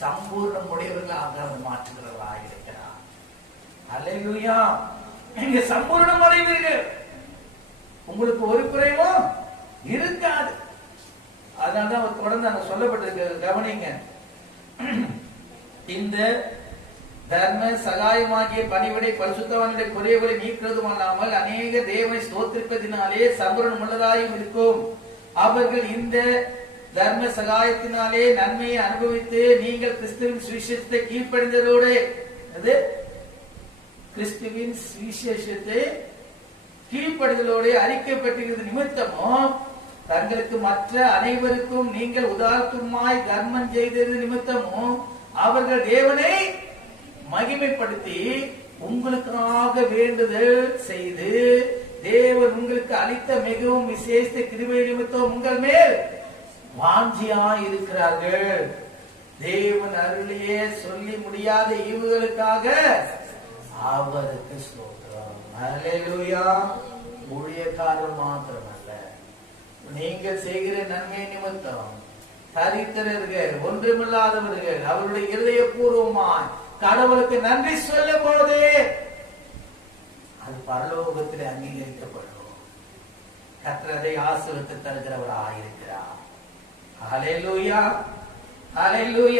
சம்பூர்ணம் உடையவர்களாக அவர் மாற்றுகிறவராக இருக்கிறார். அல்லேலூயா. நீங்க சம்பூர்ணம் அடைவீர்கள், உங்களுக்கு ஒரு குறைவும் இருக்காது. அதனாலதான் அவர் தொடர்ந்து அங்க சொல்லப்பட்டிருக்கிறது. கவனிங்க, இந்த தர்ம சகாயமாகிய பணிவிடை பரிசுத்தவானுடைய குறைவுகளை நீக்கிறதும் அல்லாமல் அநேக தேவனை ஸ்தோத்திரிப்பதினாலே சம்பூர்ணம் உள்ளதாயும் இருக்கும். அவர்கள் இந்த தர்ம சகாயத்தினாலே நன்மையை அனுபவித்து நீங்கள் கிறிஸ்துவின் சுவிசேஷத்தை கீழ்ப்படிந்ததோடு, கிறிஸ்துவின் சுவிசேஷத்தை கீழ்ப்படிதலோடு அறிக்கைப்பட்டிருக்கிறது நிமித்தமும் தங்களுக்கு மற்ற அனைவருக்கும் நீங்கள் உதாரணமாய் தர்மம் செய்தது நிமித்தமும் அவர்கள் தேவனை மகிமைப்படுத்தி உங்களுக்காக வேண்டுதல் செய்து தேவன் உங்களுக்கு அளித்த மிகவும் விசேஷ கிருபை நிமித்தம் உங்கள் மேல் வாஞ்சியாய் இருக்கிறார்கள். தேவன் அருளியே சொல்லி முடியாத ஈவுகளுக்காக அவருக்கு ஸ்தோத்திரம். அல்லேலூயா. ஊழியக்காரர் மாத்திரமல்ல, நீங்கள் செய்கிற நன்மை நிமித்தம் தரித்திரர்கள், ஒன்றுமில்லாதவர்கள் அவருடைய இருதயபூர்வமாய் கடவுளுக்கு நன்றி சொல்லும் போது அது பரலோகத்தில் அங்கீகரிக்கப்படும். கர்த்தரை ஆசீர்வதித்து தருகிறவர் ஆயிருக்கிறார். அல்லேலூயா, அல்லேலூயா.